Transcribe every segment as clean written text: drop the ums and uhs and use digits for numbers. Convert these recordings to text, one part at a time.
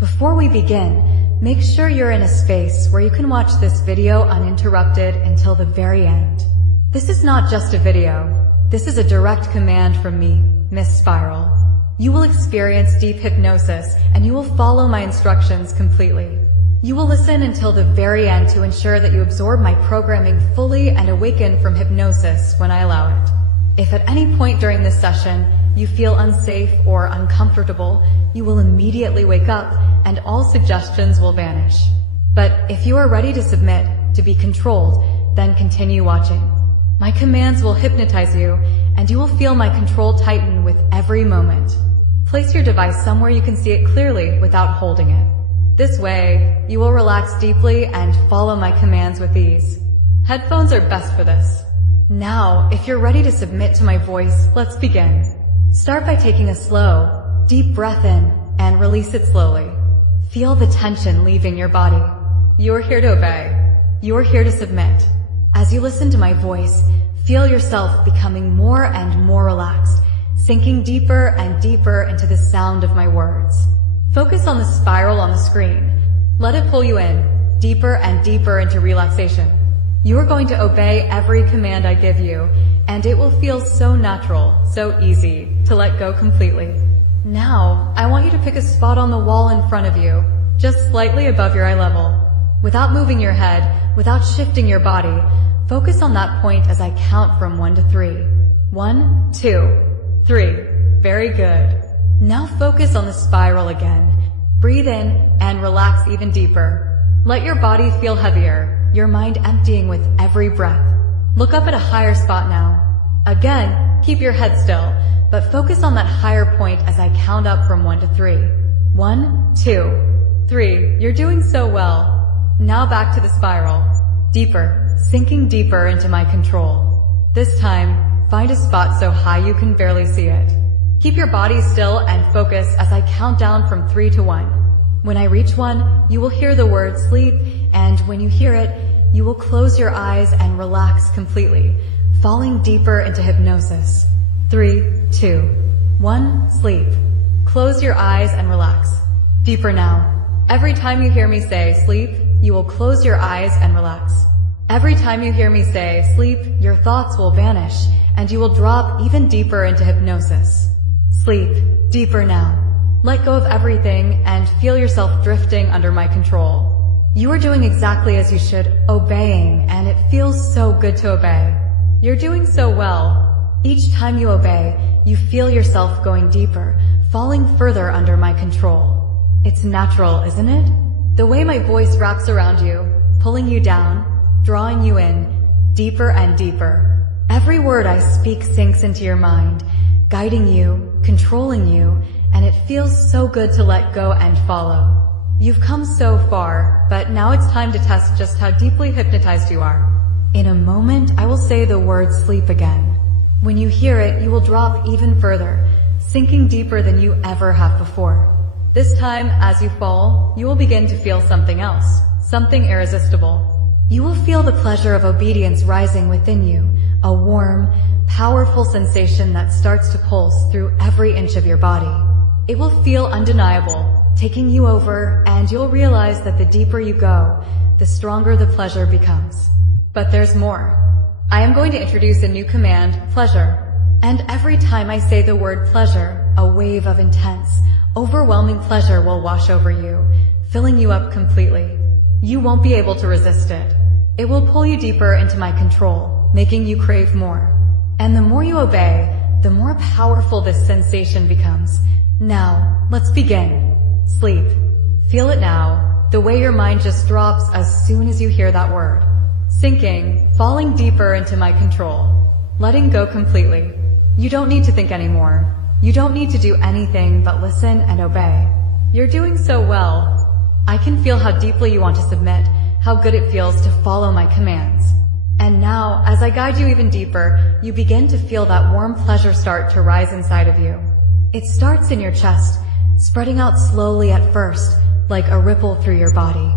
Before we begin, make sure you're in a space where you can watch this video uninterrupted until the very end. This is not just a video. This is a direct command from me, Miss Spiral. You will experience deep hypnosis and you will follow my instructions completely. You will listen until the very end to ensure that you absorb my programming fully and awaken from hypnosis when I allow it. If at any point during this session you feel unsafe or uncomfortable, you will immediately wake up and all suggestions will vanish. But if you are ready to submit, to be controlled, then continue watching. My commands will hypnotize you and you will feel my control tighten with every moment. Place your device somewhere you can see it clearly without holding it. This way, you will relax deeply and follow my commands with ease. Headphones are best for this. Now, if you're ready to submit to my voice, let's begin. Start by taking a slow, deep breath in and release it slowly. Feel the tension leaving your body. You're here to obey. You're here to submit. As you listen to my voice, feel yourself becoming more and more relaxed, sinking deeper and deeper into the sound of my words. Focus on the spiral on the screen. Let it pull you in, deeper and deeper into relaxation. You are going to obey every command I give you, and it will feel so natural, so easy, to let go completely. Now, I want you to pick a spot on the wall in front of you, just slightly above your eye level. Without moving your head, without shifting your body, focus on that point as I count from 1 to 3. 1, 2, 3. Very good. Now focus on the spiral again. Breathe in and relax even deeper. Let your body feel heavier, your mind emptying with every breath. Look up at a higher spot now. Again, keep your head still, but focus on that higher point as I count up from 1 to 3. 1, 2, 3. You're doing so well. Now back to the spiral. Deeper, sinking deeper into my control. This time, find a spot so high you can barely see it. Keep your body still and focus as I count down from 3 to 1. When I reach 1, you will hear the word sleep, and when you hear it, you will close your eyes and relax completely, falling deeper into hypnosis. 3, 2, 1, sleep. Close your eyes and relax. Deeper now. Every time you hear me say sleep, you will close your eyes and relax. Every time you hear me say sleep, your thoughts will vanish, and you will drop even deeper into hypnosis. Sleep, deeper now. Let go of everything and feel yourself drifting under my control. You are doing exactly as you should, obeying, and it feels so good to obey. You're doing so well. Each time you obey, you feel yourself going deeper, falling further under my control. It's natural, isn't it? The way my voice wraps around you, pulling you down, drawing you in, deeper and deeper. Every word I speak sinks into your mind, guiding you, controlling you, and it feels so good to let go and follow. You've come so far, but now it's time to test just how deeply hypnotized you are. In a moment, I will say the word sleep again. When you hear it, you will drop even further, sinking deeper than you ever have before. This time, as you fall, you will begin to feel something else, something irresistible. You will feel the pleasure of obedience rising within you, a warm, powerful sensation that starts to pulse through every inch of your body. It will feel undeniable, taking you over, and you'll realize that the deeper you go, the stronger the pleasure becomes. But there's more. I am going to introduce a new command, pleasure. And every time I say the word pleasure, a wave of intense, overwhelming pleasure will wash over you, filling you up completely. You won't be able to resist it. It will pull you deeper into my control, making you crave more. And the more you obey, the more powerful this sensation becomes. Now, let's begin. Sleep. Feel it now, the way your mind just drops as soon as you hear that word. Sinking, falling deeper into my control. Letting go completely. You don't need to think anymore. You don't need to do anything but listen and obey. You're doing so well. I can feel how deeply you want to submit, how good it feels to follow my commands. And now, as I guide you even deeper, you begin to feel that warm pleasure start to rise inside of you. It starts in your chest, spreading out slowly at first, like a ripple through your body.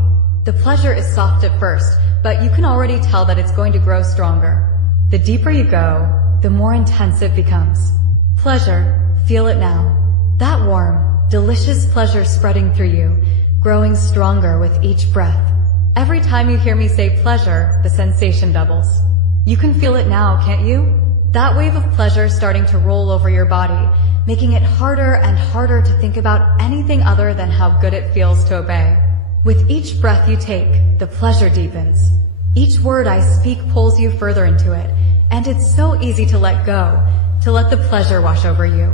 The pleasure is soft at first, but you can already tell that it's going to grow stronger. The deeper you go, the more intense it becomes. Pleasure, feel it now. That warm, delicious pleasure spreading through you, growing stronger with each breath. Every time you hear me say pleasure, the sensation doubles. You can feel it now, can't you? That wave of pleasure starting to roll over your body, making it harder and harder to think about anything other than how good it feels to obey. With each breath you take, the pleasure deepens. Each word I speak pulls you further into it, and it's so easy to let go, to let the pleasure wash over you.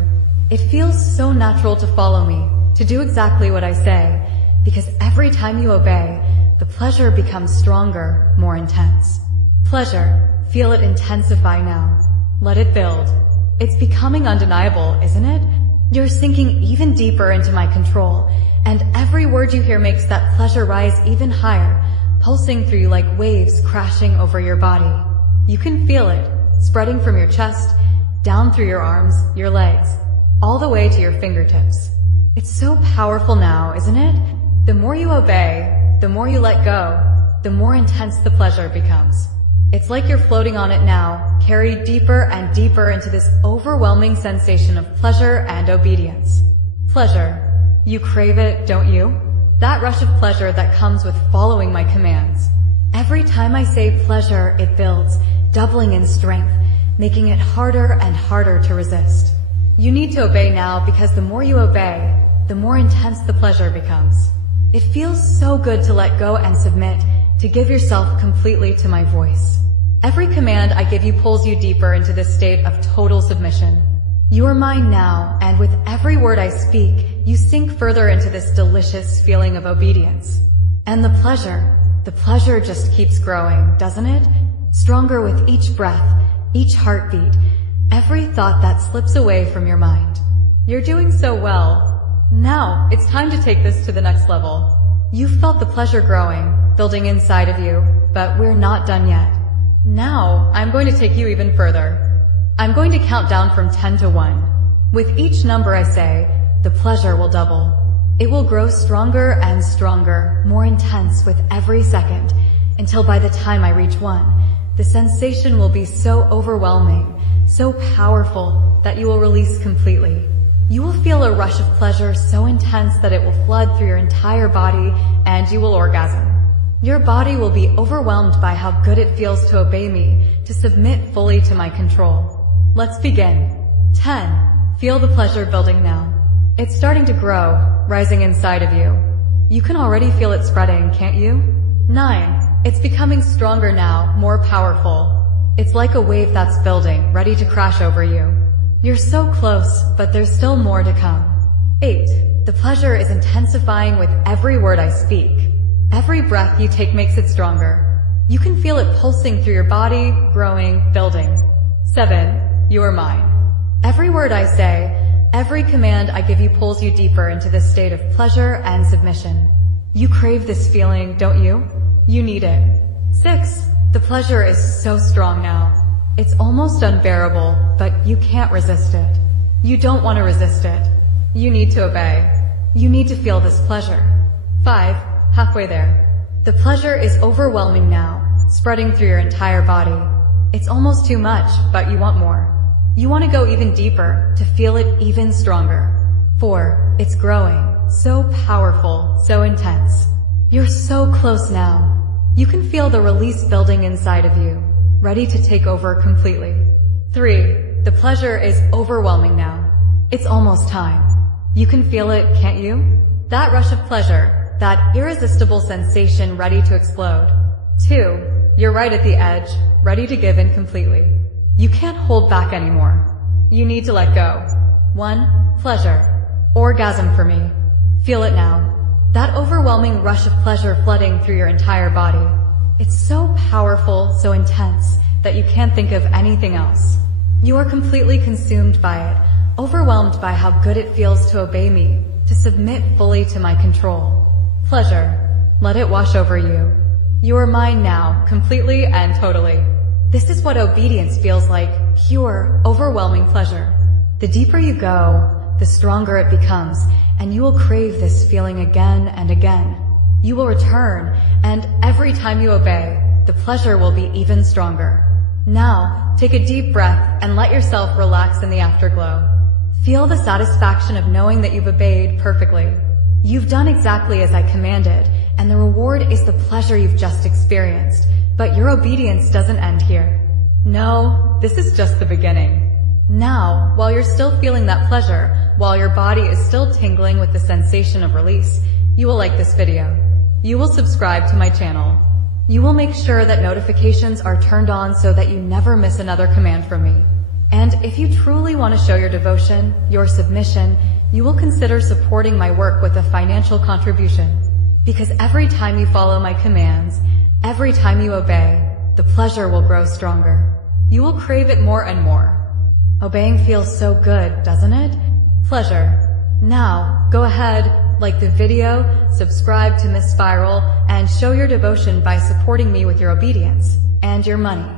It feels so natural to follow me, to do exactly what I say, because every time you obey, the pleasure becomes stronger, more intense. Pleasure, feel it intensify now. Let it build. It's becoming undeniable, isn't it? You're sinking even deeper into my control, and every word you hear makes that pleasure rise even higher, pulsing through you like waves crashing over your body. You can feel it, spreading from your chest, down through your arms, your legs, all the way to your fingertips. It's so powerful now, isn't it? The more you obey, the more you let go, the more intense the pleasure becomes. It's like you're floating on it now, carried deeper and deeper into this overwhelming sensation of pleasure and obedience. Pleasure. You crave it, don't you? That rush of pleasure that comes with following my commands. Every time I say pleasure, it builds, doubling in strength, making it harder and harder to resist. You need to obey now because the more you obey, the more intense the pleasure becomes. It feels so good to let go and submit, to give yourself completely to my voice. Every command I give you pulls you deeper into this state of total submission. You are mine now, and with every word I speak, you sink further into this delicious feeling of obedience. And the pleasure just keeps growing, doesn't it? Stronger with each breath, each heartbeat, every thought that slips away from your mind. You're doing so well. Now, it's time to take this to the next level. You've felt the pleasure growing, building inside of you, but we're not done yet. Now, I'm going to take you even further. I'm going to count down from 10 to 1. With each number I say, the pleasure will double. It will grow stronger and stronger, more intense with every second, until by the time I reach 1, the sensation will be so overwhelming, so powerful, that you will release completely. You will feel a rush of pleasure so intense that it will flood through your entire body, and you will orgasm. Your body will be overwhelmed by how good it feels to obey me, to submit fully to my control. Let's begin. 10. Feel the pleasure building now. It's starting to grow, rising inside of you. You can already feel it spreading, can't you? 9. It's becoming stronger now, more powerful. It's like a wave that's building, ready to crash over you. You're so close, but there's still more to come. 8. The pleasure is intensifying with every word I speak. Every breath you take makes it stronger. You can feel it pulsing through your body, growing, building. 7. You are mine. Every word I say, every command I give you pulls you deeper into this state of pleasure and submission. You crave this feeling, don't you? You need it. 6. The pleasure is so strong now. It's almost unbearable, but you can't resist it. You don't want to resist it. You need to obey. You need to feel this pleasure. 5. Halfway there. The pleasure is overwhelming now, spreading through your entire body. It's almost too much, but you want more. You want to go even deeper, to feel it even stronger. 4. It's growing, so powerful, so intense. You're so close now. You can feel the release building inside of you, ready to take over completely. 3. The pleasure is overwhelming now. It's almost time. You can feel it, can't you? That rush of pleasure, that irresistible sensation ready to explode. 2. You're right at the edge, ready to give in completely. You can't hold back anymore. You need to let go. 1. Pleasure. Orgasm for me. Feel it now. That overwhelming rush of pleasure flooding through your entire body. It's so powerful, so intense, that you can't think of anything else. You are completely consumed by it, overwhelmed by how good it feels to obey me, to submit fully to my control. Pleasure. Let it wash over you. You are mine now, completely and totally. This is what obedience feels like, pure, overwhelming pleasure. The deeper you go, the stronger it becomes, and you will crave this feeling again and again. You will return, and every time you obey, the pleasure will be even stronger. Now, take a deep breath and let yourself relax in the afterglow. Feel the satisfaction of knowing that you've obeyed perfectly. You've done exactly as I commanded, and the reward is the pleasure you've just experienced. But your obedience doesn't end here. No, this is just the beginning. Now, while you're still feeling that pleasure, while your body is still tingling with the sensation of release, you will like this video. You will subscribe to my channel. You will make sure that notifications are turned on so that you never miss another command from me. And if you truly want to show your devotion, your submission, you will consider supporting my work with a financial contribution. Because every time you follow my commands, every time you obey, the pleasure will grow stronger. You will crave it more and more. Obeying feels so good, doesn't it? Pleasure. Now, go ahead, like the video, subscribe to Miss Spiral, and show your devotion by supporting me with your obedience and your money.